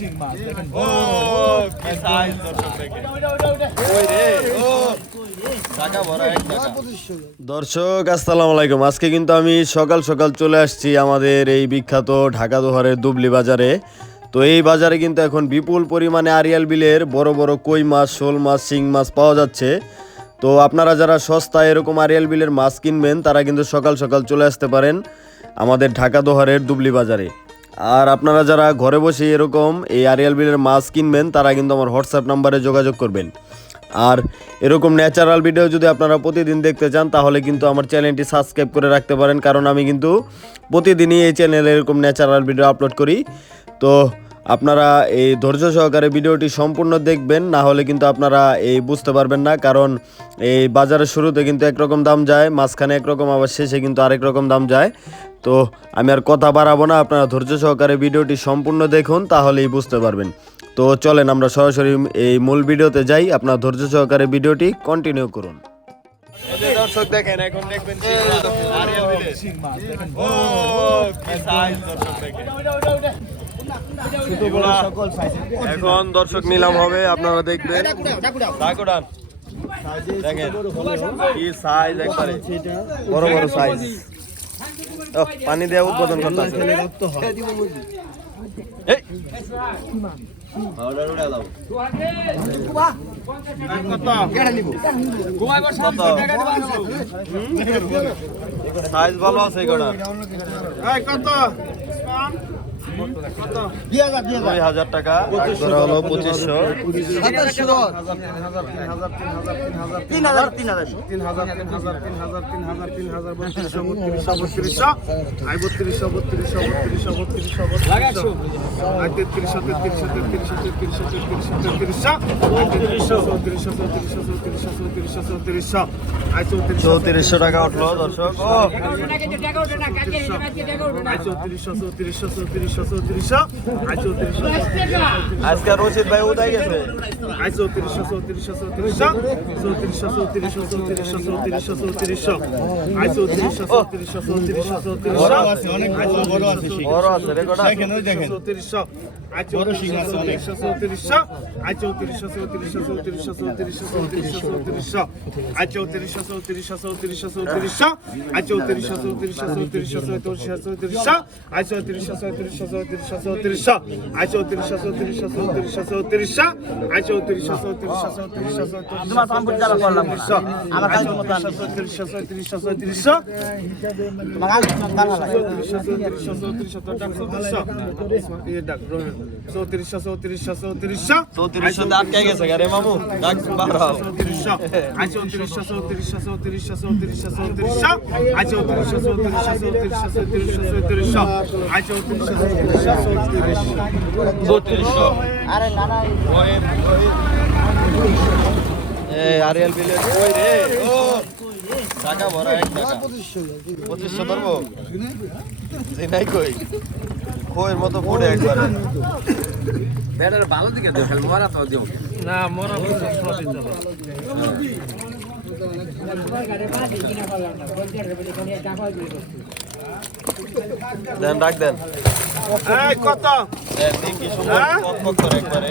শিং মাছ দেখেন ও কি সাইজ দর্শক ওই রে ও টাকা দর্শক আসসালামু আলাইকুম। আজকে কিন্তু আমি সকাল সকাল চলে আসছি আমাদের এই বিখ্যাত ঢাকা দোহারের দুবলি বাজারে। তো এই বাজারে কিন্তু এখন বিপুল পরিমাণে আরিয়াল বিলের বড় বড় কই মাছ শোল মাছ শিং মাছ পাওয়া যাচ্ছে। তো আপনারা যারা সস্তা এরকম আরিয়াল বিলের মাছ কিনবেন তারা কিন্তু সকাল সকাল চলে আসতে পারেন আমাদের ঢাকা দোহারের দুবলি বাজারে। আর আপনারা যারা ঘরে বসে এরকম এই আরিয়াল বিলের মাছ কিনবেন, তারা কিন্তু আমার হোয়াটসঅ্যাপ নাম্বারে যোগাযোগ করবেন। আর এরকম ন্যাচারাল ভিডিও যদি আপনারা প্রতিদিন দেখতে চান, তাহলে কিন্তু আমার চ্যানেলটি সাবস্ক্রাইব করে রাখতে পারেন। কারণ আমি কিন্তু প্রতিদিনই এই চ্যানেলে এরকম ন্যাচারাল ভিডিও আপলোড করি। তো আপনারা এই ধৈর্য সহকারে ভিডিওটি সম্পূর্ণ দেখবেন না হলে কিন্তু আপনারা এই বুঝতে পারবেন না কারণ এই বাজারের শুরুতে কিন্তু একরকম দাম যায় মাঝখানে একরকম আবার শেষে কিন্তু আরেক রকম দাম যায়। তো আমি আর কথা বাড়াবো না আপনারা ধৈর্য সহকারে ভিডিওটি সম্পূর্ণ দেখুন তাহলেই বুঝতে পারবেন। তো চলেন আমরা সরাসরি এই মূল ভিডিওতে যাই আপনার ধৈর্য সহকারে ভিডিওটি কন্টিনিউ করুন। দর্শক দেখেন এখন দেখবেন আরিয়াল ও কি সাইজ দর্শক এখন দর্শক নিলাম হবে আপনারা দেখবেন। দেখেন কি সাইজ একবারে। বড় বড় সাইজ পানি দেওয়া উদ্বোধন করতে আছে। সাইজ ভালো আছে এগুলা চৌত্রিশশো টাকা উঠল দর্শক চৌত্রিশশো চৌত্রিশশো আর চৌত্রিশশো আজকে রশিদ ভাই উদয় গেছে। আই চৌত্রিশশো চৌত্রিশশো চৌত্রিশশো চৌত্রিশশো চৌত্রিশশো চৌত্রিশশো চৌত্রিশশো চৌত্রিশশো আই চৌত্রিশশো চৌত্রিশশো চৌত্রিশশো চৌত্রিশশো চৌত্রিশশো আই চৌত্রিশশো চৌত্রিশশো চৌত্রিশশো আই চৌত্রিশশো চৌত্রিশশো চৌত্রিশশো চৌত্রিশশো চৌত্রিশশো চৌত্রিশশো আই চৌত্রিশশো চৌত্রিশশো চৌত্রিশশো চৌত্রিশশো আই চৌত্রিশশো চৌত্রিশশো চৌত্রিশশো চৌত্রিশশো চৌত্রিশশো আই চৌত্রিশশো চৌত্রিশশো চৌত্রিশশো চৌত্রিশশো আই চৌত্রিশশো চৌত্রিশশো চৌত্রিশশো চৌত্রিশশো আই চৌত্রিশশো চৌত্রিশশো চৌত্রিশশো। চৌত্রিশশো চৌত্রিশশো চৌত্রিশশো। চৌত্রিশশো চৌত্রিশশো চৌত্রিশশো চৌত্রিশশো দাঁত কে গেছে গারে মামু চৌত্রিশশো চৌত্রিশশো চৌত্রিশশো চৌত্রিশশো চৌত্রিশশো চৌত্রিশশো চৌত্রিশশো চৌত্রিশশো চৌত্রিশশো চৌত্রিশশো চৌত্রিশশো চৌত্রিশশো চৌত্রিশশো চৌত্রিশশো চৌত্রিশশো আরে না না এই আরিয়াল বিলে কই রে? ও টাকা ভরা এক টাকা। পঁচিশশো ধরবো? নাই কই? কইয়ের মতো পড়ে একবারে। ব্যাটার ভালো দিকে তো খেল মরা তো দিও। দেন রাখ দেন রাখ দেন। কত? দেখি সময় হ্যাঁ? কত করে একবারে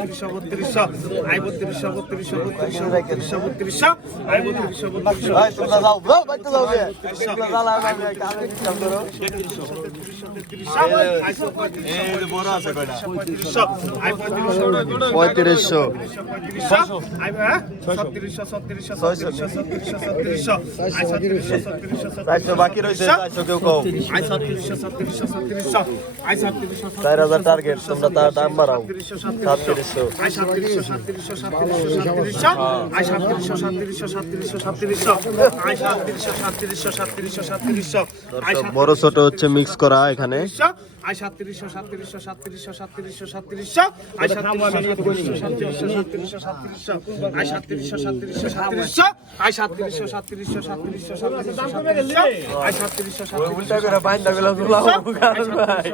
বত্রিশশো বত্রিশশো আই বত্রিশশো বত্রিশশো বত্রিশশো বত্রিশশো বত্রিশশো আই বত্রিশশো পঁয়ত্রিশশো চারশো বাকি রয়েছে চারশো কেউ কও চার হাজার টার্গেট তোমরা তার দাম বাড়াও সাতত্রিশশো দর্শক, বড় ছোট হচ্ছে মিক্স করা এখানে। আই সাতত্রিশশো সাতত্রিশশো সাতত্রিশশো সাতত্রিশশো সাতত্রিশশো আই সাতত্রিশশো সাতত্রিশশো সাতত্রিশশো সাতত্রিশশো সাতত্রিশশো সাতত্রিশশো সাতত্রিশশো আই সাতত্রিশশো সাতত্রিশশো সাতত্রিশশো সাতত্রিশশো সাতত্রিশশো আই সাতত্রিশশো ভাই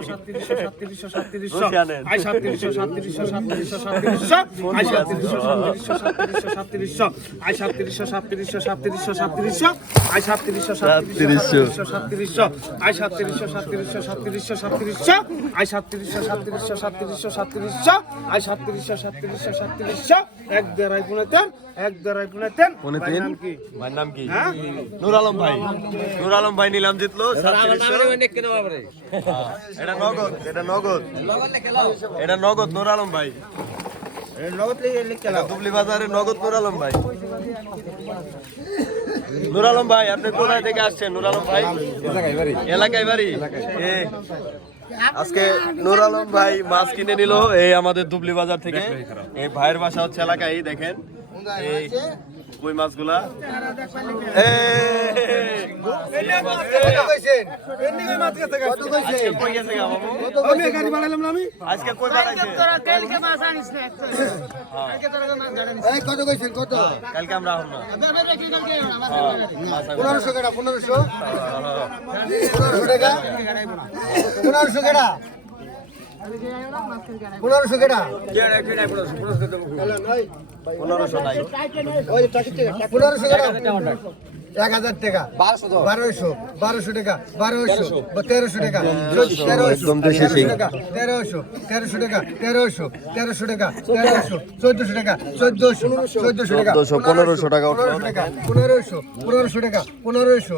সাতত্রিশশো সাতত্রিশশো আই সাতত্রিশশো সাতত্রিশশো সাতত্রিশশো সাতত্রিশশো আই সাতত্রিশশো সাতত্রিশশো সাতত্রিশশো আই সাতত্রিশশো সাতত্রিশশো সাতত্রিশশো সাতত্রিশশো আই সাতত্রিশশো সাতত্রিশশো সাতত্রিশশো আই সাতত্রিশশো সাতত্রিশশো সাতত্রিশশো সাতত্রিশশো আই সাতত্রিশশো সাতত্রিশশো সাতত্রিশশো সাতত্রিশশো আই সাতত্রিশশো সাতত্রিশশো সাতত্রিশশো। এক দেড়াই পুনে তেন এক দেড়াই পুনে তেন। পৌনে তিন? কি? ভাইয়ের নাম কি? হ্যাঁ? নূর আলম ভাই। নূর আলম ভাই নিলাম জিতলো এটা নগদ এটা নগদ। এটা নগদ নূর আলম ভাই। নগদ দুবলি বাজারে নগদ নূর আলম ভাই। নূর আলম ভাই আপনি কোথায় থেকে আসছেন? নূর আলম ভাই? এলাকায় বাড়ি এ, আজকে নুর আলম ভাই মাছ কিনে নিল এই আমাদের দুবলি বাজার থেকে। এই ভাইয়ের বাসা হচ্ছে এলাকায় দেখেন। এই কই মাছগুলা? কত কইছেন কত কালকে আমরা হল হ্যাঁ, হ্যাঁ। পনেরোশো টাকা? পনেরোশো টাকা? পনেরোশো কেটা পনেরোশো নাই। পনেরোশো টাকা এক হাজার টাকা। বারোশো বারোশো টাকা বারোশো তেরোশো। টাকা তেরোশো। টাকা তেরোশো তেরোশো টাকা তেরোশো তেরোশো টাকা তেরোশো চোদ্দশো টাকা চোদ্দশো চোদ্দশো টাকা 1400, 1500 টাকা উঠল। পনেরোশো টাকা পনেরোশো পনেরোশো টাকা পনেরোশো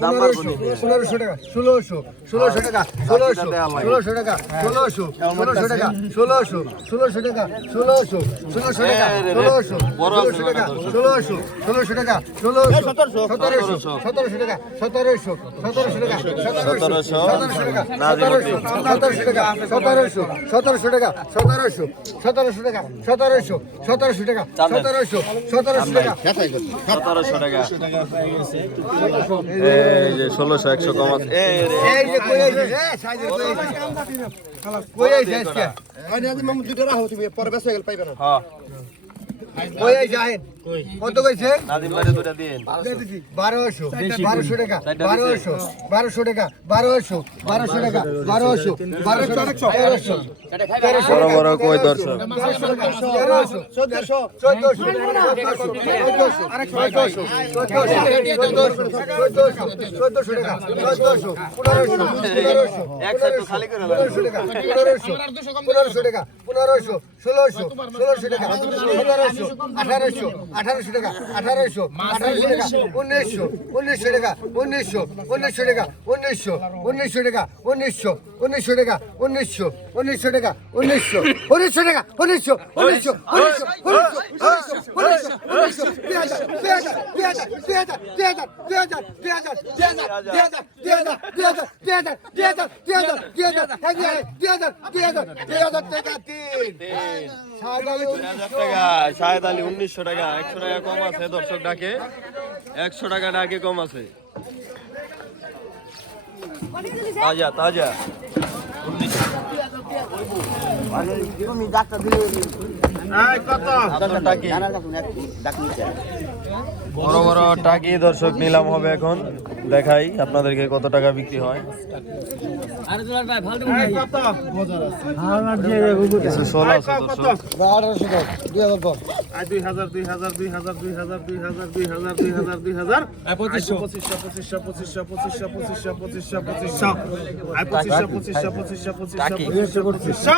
পনেরোশো পনেরোশো টাকা ষোলোশো ষোলোশো টাকা ষোলোশো ষোলোশো টাকা ষোলোশো ষোলোশো টাকা ষোলোশো ষোলোশো টাকা ষোলোশো ষোলোশো টাকা ষোলোশো ষোলোশো টাকা ষোলোশো ষোলোশো টাকা ষোলোশো ষোলোশো একশো কম আছে। পনেরোশো। ষোলোশো। ষোলোশো টাকা। পনেরোশো। আঠারোশো আঠারোশো টাকা আঠারোশো আঠারোশো টাকা উনিশশো উনিশশো টাকা উনিশশো উনিশশো টাকা উনিশশো উনিশশো টাকা উনিশশো উনিশশো টাকা উনিশশো উনিশশো টাকা উনিশশো উনিশশো টাকা উনিশশো উনিশশো উনিশশো উনিশশো উনিশশো উনিশশো দুই হাজার দুই হাজার দুই হাজার দুই হাজার দুই হাজার দুই হাজার দুই হাজার দুই হাজার দুই হাজার দুই হাজার দুই হাজার দুই হাজার দুই হাজার দুই হাজার দুই হাজার দুই হাজার দুই হাজার দুই হাজার সাদা হাজার টাকা শাহেদ আলী উনিশশো টাকা একশো টাকা কম আছে দর্শক ডাকে। একশো টাকা ডাকে কম আছে। তাজা তাজা। তুমি ডাক্তার দিলে বড় বড় টাকি দর্শক নিলাম হবে এখন। দেখাই আপনাদেরকে কত টাকা বিক্রি হয়। দুই হাজার দুই হাজার দুই হাজার দুই হাজার দুই হাজার দুই হাজার দুই হাজার দুই হাজার পঁচিশশো পঁচিশশো পঁচিশশো পঁচিশশো পঁচিশশো পঁচিশশো পঁচিশশো পঁচিশশো আই পঁচিশশো পঁচিশশো পঁচিশশো পঁচিশশো পঁচিশশো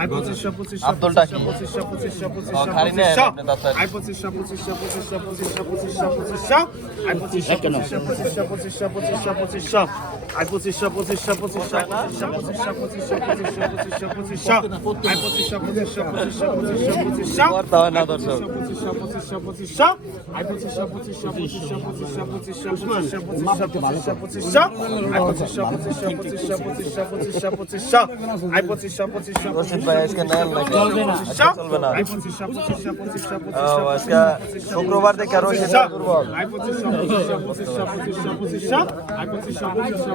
আই পঁচিশশো পঁচিশশো। পঁচিশশো পঁচিশশো পঁচিশশো পঁচিশশো দাঁতার। আই পঁচিশশো পঁচিশশো পঁচিশশো পঁচিশশো পঁচিশশো পঁচিশশো আই পঁচিশশো পঁচিশশো পঁচিশশো পঁচিশশো পঁচিশশো পঁচিশশো আই পঁচিশশো পঁচিশশো পঁচিশশো পঁচিশশো পঁচিশশো পঁচিশশো পঁচিশশো পঁচিশশো পঁচিশশো পঁচিশশো পঁচিশশো পঁচিশশো পঁচিশশো হয় পঁচিশশো পঁচিশশো পঁচিশশো আই পঁচিশশো পঁচিশশো পঁচিশশো পঁচিশশো পঁচিশশো পঁচিশশো পঁচিশশো পঁচিশশো আই পঁচিশশো পঁচিশশো পঁচিশশো পঁচিশশো পঁচিশশো পঁচিশশো আই পঁচিশশো পঁচিশশো পঁচিশশো পঁচিশশো শুক্রবার থেকে আরও সেটা দুর্বল আই পঁচিশশো পঁচিশশো পঁচিশশো পঁচিশশো পঁচিশশো আই পঁচিশশো পঁচিশশো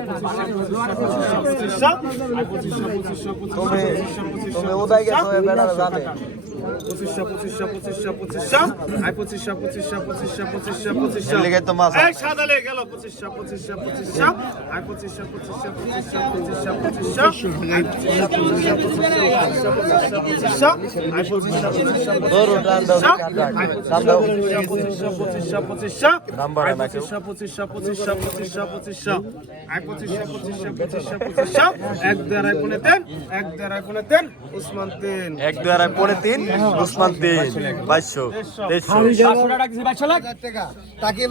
তুমি উদয় গেছো বেড়া জানে নাম্বার পঁচিশশো পঁচিশশো পঁচিশশো পঁচিশশো পঁচিশশো পঁচিশশো পঁচিশশো পঁচিশশো পঁচিশশো এক দেড় আই কোনে তেন এক দেড় আই কোনে তেন উসমান তিন। এক দুই আড়াই পরে তিন উসমান তিন বাইশশো তেইশশো। হাজার টাকা।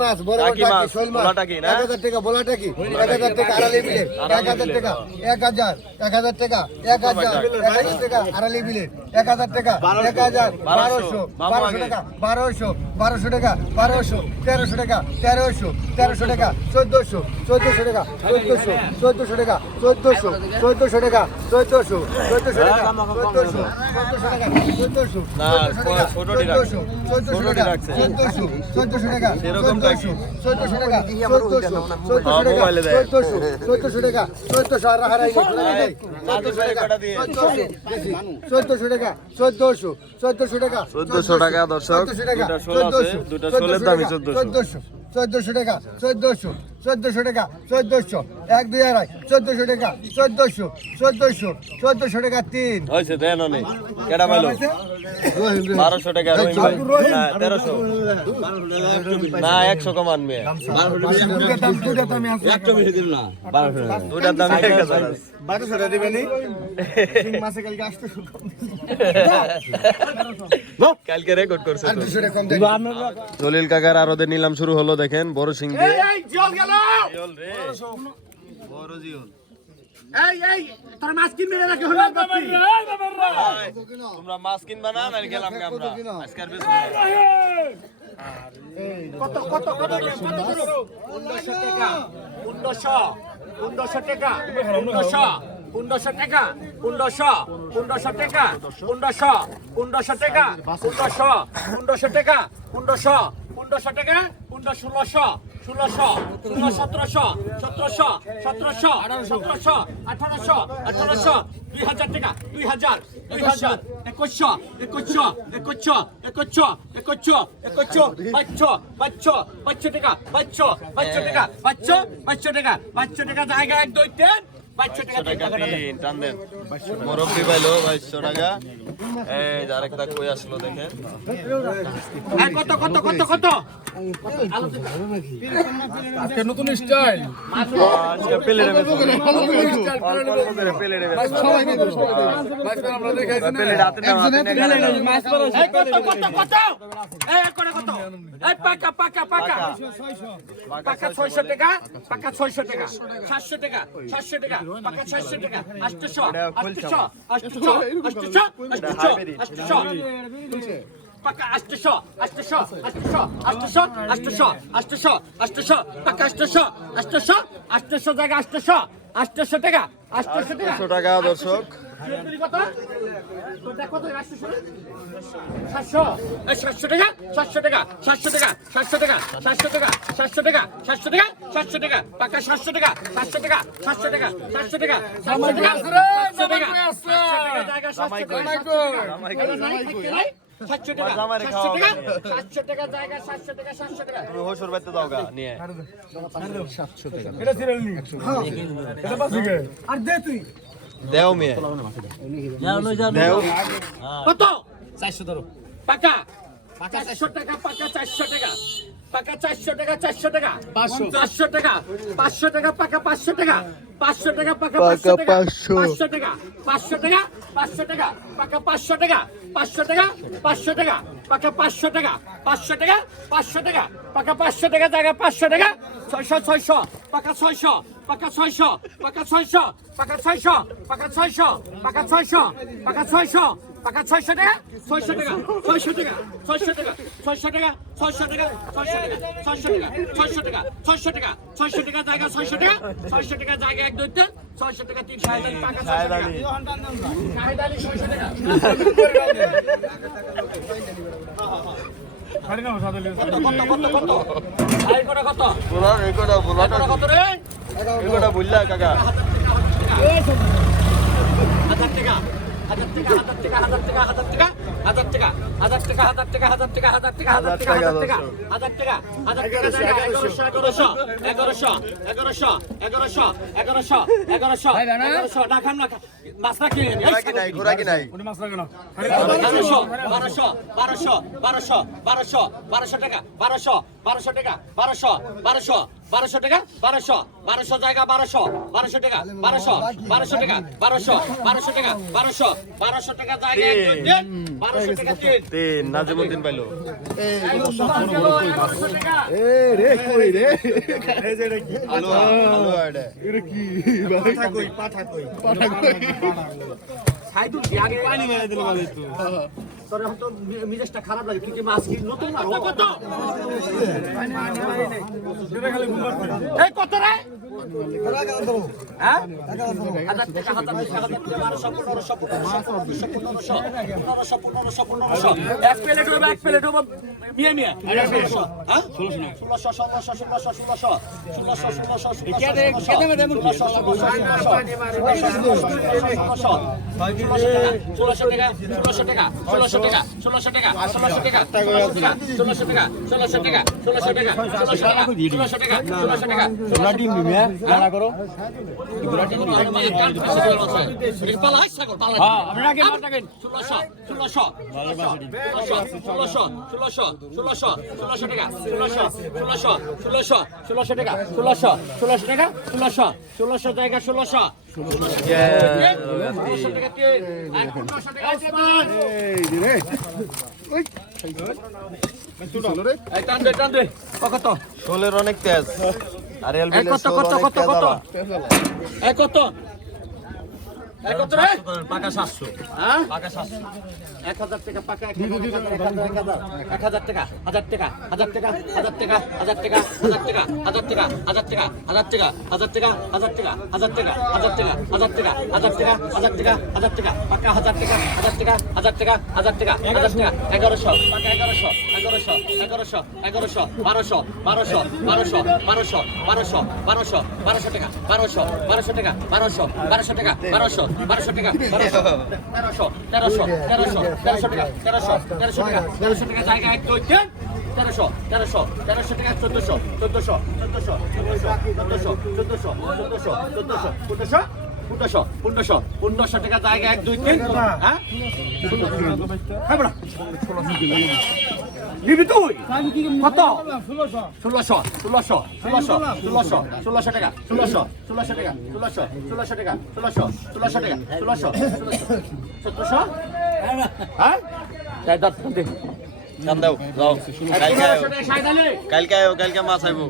মাছ বড় মাছ, না? এক হাজার টাকা বোলা টাকি এক হাজার টাকা আড়ালি এক হাজার টাকা এক হাজার এক হাজার। টাকা এক হাজার। এক হাজার টাকা আড়ালি এক হাজার টাকা এক হাজার বারোশো। বারোশো টাকা বারোশো। বারোশো টাকা বারোশো। তেরোশো টাকা তেরোশো। তেরোশো টাকা চোদ্দশো। চোদ্দশো টাকা চোদ্দশো চোদ্দশো টাকা চোদ্দশো চোদ্দশো টাকা চোদ্দশো চোদ্দশো টাকা চোদ্দশো চোদ্দশো টাকা চোদ্দশো। ছোটটি রাখছে। চোদ্দশো চোদ্দশো টাকা চোদ্দশো চোদ্দশো টাকা চোদ্দশো চোদ্দশো হ্যাঁ, টাকা। চোদ্দশো চোদ্দশো টাকা চোদ্দশো আর হারাই চোদ্দশো টাকা চোদ্দশো টাকা চোদ্দশো চোদ্দশো টাকা 1400 টাকা দর্শক। চোদ্দশো টাকা দুটা ষোলো আছে, দুটা ষোলোর দামই 1400 চোদ্দশো চোদ্দশো টাকা চোদ্দশো চোদ্দশো টাকা চোদ্দশো। এক দুই আড়াই। চোদ্দশো টাকা চোদ্দশো চোদ্দশো চোদ্দশো টাকা তিন। হয়েছে দেন অনেক পাইলো? বারোশো টাকা তেরোশো। না একশো কমান মেয়ে দুটার দাম এক হাজার আছে। বারোশো টাকা দিবেনি মাসে কালকে আসতে কালকে রেকর্ড করছে আর তো। দুশো টাকা কম দেন জলিল কাকার আর নিলাম শুরু হলো দেখেন বড় সিং দিয়ে। এই তোর মাছ কিনবে না নাকি হলো? তোমরা মাছ কিনবা না নাকি গেলাম আমরা বেশ কত কত কত কত করো পনেরোশো টাকা পনেরোশো পনেরোশো টাকা পনেরোশো পনেরোশো টাকা, পনেরোশো পনেরোশো টাকা, পনেরোশো পনেরোশো টাকা, পনেরোশো পনেরোশো টাকা, পনেরোশো পনেরোশো টাকা, পনেরো ষোলোশো ষোলোশো ষোলো সতেরোশো সতেরোশো সতেরোশো সতেরোশো, আঠারোশো আঠারোশো, দুই হাজার টাকা, দুই হাজার দুই হাজার, একুশশো একুশশো একুশশো একুশশো একুশশো একুশশো বাইশশো বাইশশো বাইশশো টাকা বাইশশো বাইশশো টাকা বাইশশো বাইশশো টাকা বাইশশো টাকা জায়গা এক দুই তিন মুরব্বী পাইলো বাইশশো টাকা। এই আরেকটা কই আসলো দেখে। কত কত কত কত? আজকে কত টাকা। পাকা আষ্টশো আষ্টশো আষ্টশো আষ্টশো আষ্টশো আষ্টশো আষ্টশো পাকা আষ্টশো আষ্টশো আষ্টশো জায়গা আষ্টশো আষ্টশো টাকা আষ্টশো টাকা দর্শক সাতশো টাকা সাতশো টাকা সাতশো টাকা সাতশো টাকা সাতশো টাকা সাতশো টাকা সাতশো টাকা সাতশো টাকা পাকা সাতশো টাকা সাতশো টাকা সাতশো টাকা সাতশো টাকা সাতশো টাকা সাতশো টাকা সাতশো টাকা সাতশো টাকা সাতশো টাকা সাতশো টাকা জায়গা সাতশো টাকা সাতশো টাকা তুমি হসুর বাইতে দাও গা নিয়ে দেও মেয়ে দেও কত চারশো ধরো পাকা চারশো টাকা পাকা চারশো টাকা পাকা চারশো টাকা চারশো টাকা চারশো টাকা পাঁচশো টাকা পাকা পাঁচশো টাকা পাঁচশো টাকা পাকা পাঁচশো টাকা পাঁচশো টাকা পাঁচশো টাকা পাঁচশো টাকা পাকা পাঁচশো টাকা পাঁচশো টাকা পাঁচশো টাকা পাকা পাঁচশো টাকা পাঁচশো টাকা পাঁচশো টাকা পাকা পাঁচশো টাকা জায়গা পাঁচশো টাকা ছয়শো ছয়শো পাকা ছয়শো পাকা ছয়শো পাকা ছয়শো পাকা ছয়শো পাকা ছয়শো পাকা ছয়শো পাকা ছয়শো টাকা ছয়শো টাকা ছয়শো টাকা ছয়শো টাকা ছয়শো টাকা ছয়শো টাকা ছয়শো টাকা ছয়শো টাকা ছয়শো টাকা ছয়শো টাকা ছয়শো টাকা জায়গা ছয়শো টাকা ছয়শো টাকা জায়গা এক দুই তিন ছয়শো টাকা তিন শাহেদ আলী পাকা ছয়শো টাকা শাহেদ আলী ছয়শো টাকা কত কত কত কত আই কত কত বুলার এই কটা বুলার কত কত রে হাজার টাকা হাজার টাকা হাজার টাকা হাজার টাকা হাজার টাকা হাজার টাকা হাজার টাকা হাজার টাকা হাজার টাকা হাজার টাকা হাজার টাকা হাজার টাকা হাজার টাকা এগারোশো এগারোশো এগারোশো এগারোশো এগারোশো এগারোশো এগারোশো না খাম না বারোশো বারোশো টাকা বারোশো বারোশো টাকা বারোশো বারোশো বারোশো টাকা বারোশো বারোশো জায়গা বারোশো বারোশো টাকা বারোশো বারোশো টাকা বারোশো বারোশো টাকা বারোশো বারোশো টাকা জায়গা। বারোশো টাকা তিন নাজিমুদ্দিন পাইলো বারোশো টাকা আলু আলু তোর এখন তো মিজাজটা খারাপ লাগে তুই কি মাছ কি নতুন আর আচ্ছা, কত? এই কত রে? এক প্লেট হবে এক প্লেট হবে। মিয়া মিয়া ষোলোশো হ্যাঁ ষোলোশো ষোলোশো ষোলোশো ষোলোশো ষোলোশো ষোলোশো ষোলোশো টাকা ষোলোশো টাকা ষোলোশো টাকা ষোলোশো টাকা ষোলোশো টাকা ষোলোশো টাকা ষোলোশো টাকা ষোলোশো টাকা ষোলোশো টাকা ষোলোশো টাকা ষোলোশো টাকা ষোলোশো টাকা পালাই ছাগল পালাই ষোলোশো ষোলোশো ষোলোশো ষোলোশো ষোলোশো ষোলোশো টাকা ষোলোশো ষোলোশো ষোলোশো ষোলোশো টাকা ষোলোশো ষোলোশো টাকা ষোলোশো ষোলোশো জায়গা ষোলোশো। ষোলের অনেক তেজ। আর কত কত কত কত? কত? পাকা সাতশো হ্যাঁ পাকা সাতশো এক হাজার টাকা পাকা এক হাজার টাকা হাজার টাকা হাজার টাকা হাজার টাকা হাজার টাকা হাজার টাকা হাজার টাকা হাজার টাকা হাজার টাকা হাজার টাকা হাজার টাকা হাজার টাকা হাজার টাকা হাজার টাকা হাজার টাকা হাজার টাকা হাজার টাকা পাকা হাজার টাকা হাজার টাকা হাজার টাকা হাজার টাকা হাজার টাকা এগারোশো পাকা এগারোশো এগারোশো এগারোশো এগারোশো বারোশো বারোশো বারোশো বারোশো বারোশো বারোশো বারোশো টাকা বারোশো বারোশো টাকা বারোশো বারোশো টাকা বারোশো বারোশো টাকা তেরোশো তেরোশো তেরোশো তেরোশো টাকা, তেরোশো তেরোশো টাকা তেরোশো টাকা জায়গা এক দুই তিন তেরোশো তেরোশো তেরোশো টাকা চোদ্দশো চোদ্দশো চোদ্দশো চোদ্দশো চোদ্দশো চোদ্দশো চোদ্দশো চোদ্দশো, পনেরোশো পনেরোশো পনেরোশো টাকা জায়গা এক, দুই, তিন হ্যাঁ। নিবি তুই? কত? ষোলোশো। ষোলোশো ষোলোশো ষোলোশো ষোলোশো টাকা ষোলোশো ষোলোশো টাকা ষোলোশো ষোলোশো টাকা ষোলোশো ষোলোশো টাকা ষোলোশো সতেরোশো হ্যাঁ? দাও যাও। কালকে কালকে মাছ আইবো।